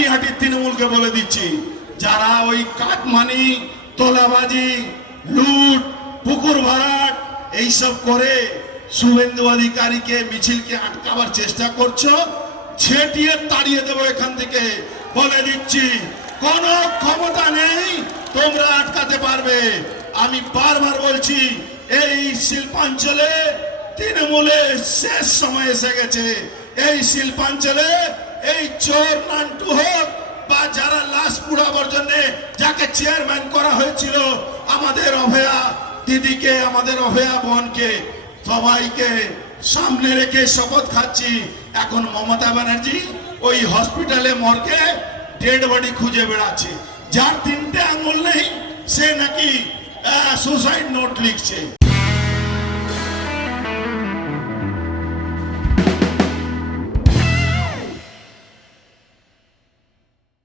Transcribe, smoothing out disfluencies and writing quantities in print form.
পানিহাটির তৃণমূলকে বলে দিচ্ছি, যারা ওই কাটমানি, তোলাবাজি, লুট, পুকুর ভরাট এইসব করে শুভেন্দু অধিকারীকে মিছিলকে আটকাবার চেষ্টা করছো, ছেটিয়ে তাড়িয়ে দেবো এখান থেকে। বলে দিচ্ছি, কোনো ক্ষমতা নেই তোমরা আটকাতে পারবে। আমি বারবার বলছি, এই শিল্পাঞ্চলে তৃণমূলের শেষ সময় এসে গেছে। এই শিল্পাঞ্চলে এই চোর নান্টু হোক বা যারা লাশ পুড়াবার জন্য যাকে চেয়ারম্যান করা হয়েছিল, আমাদের অভয়া দিদিকে, আমাদের অভয়া বোনকে, সবাইকে সামনে রেখে শপথ খাচ্ছি। এখন মমতা ব্যানার্জি ওই হসপিটালে মর্গে ডেড বডি খুঁজে বেড়াচ্ছে। যার 3টে আঙুল নেই সে নাকি সুসাইড নোট লিখছে।